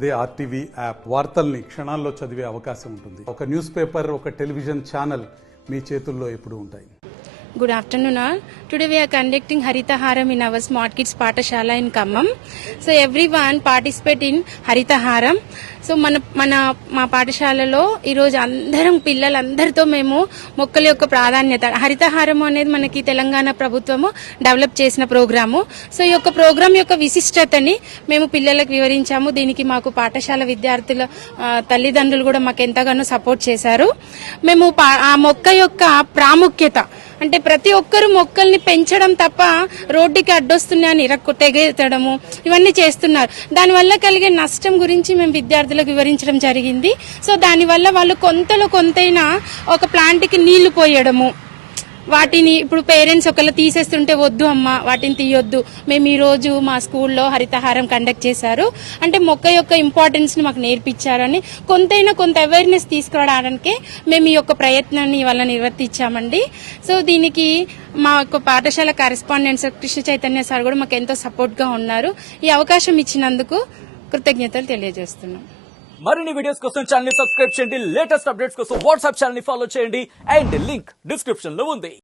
అదే RTV app వార్తల్ని క్షణాల్లో చదివే అవకాశం ఉంటుంది. ఒక న్యూస్ పేపర్, ఒక టెలివిజన్ ఛానల్ మీ చేతుల్లో ఎప్పుడూ ఉంటాయి. Good afternoon all. Today we are conducting Haritaharam in our Smart Kids Pathashala in Khammam. So everyone participate in Haritaharam. So మా పాఠశాలలో ఈరోజు అందరం పిల్లలందరితో మేము మొక్కల యొక్క ప్రాధాన్యత, హరితహారం అనేది మనకి తెలంగాణ ప్రభుత్వము డెవలప్ చేసిన ప్రోగ్రాము. సో ఈ యొక్క ప్రోగ్రాం యొక్క విశిష్టతని మేము పిల్లలకు వివరించాము. దీనికి మాకు పాఠశాల విద్యార్థుల తల్లిదండ్రులు కూడా మాకు ఎంతగానో సపోర్ట్ చేశారు. మేము ఆ మొక్క యొక్క ప్రాముఖ్యత అంటే ప్రతి ఒక్కరు మొక్కల్ని పెంచడం తప్ప రోడ్డుకి అడ్డొస్తున్నాయని తెగేయడము ఇవన్నీ చేస్తున్నారు. దానివల్ల కలిగే నష్టం గురించి మేము విద్యార్థులకు వివరించడం జరిగింది. సో దానివల్ల వాళ్ళు కొంతైనా ఒక ప్లాంట్కి నీళ్లు పోయడము, వాటిని ఇప్పుడు పేరెంట్స్ ఒకళ్ళు తీసేస్తుంటే వద్దు అమ్మ వాటిని తీయొద్దు, మేము ఈ రోజు మా స్కూల్లో హరితహారం కండక్ట్ చేశారు అంటే మొక్క యొక్క ఇంపార్టెన్స్ ని మాకు నేర్పించారని కొంత అవేర్నెస్ తీసుకురావడానికి మేము ఈ యొక్క ప్రయత్నాన్ని ఇవాళ నిర్వర్తించామండి. సో దీనికి మా యొక్క పాఠశాల కరెస్పాండెంట్స్ కృష్ణ చైతన్య సార్ కూడా మాకు ఎంతో సపోర్ట్ గా ఉన్నారు. ఈ అవకాశం ఇచ్చినందుకు కృతజ్ఞతలు తెలియజేస్తున్నాం. మరిన్ని వీడియోస్ కోసం ఛానల్ ని సబ్స్క్రైబ్ చేయండి. లేటెస్ట్ అప్డేట్స్ కోసం వాట్సాప్ ఛానల్ ని ఫాలో చేయండి. అండ్ లింక్ డిస్క్రిప్షన్ లో ఉంది.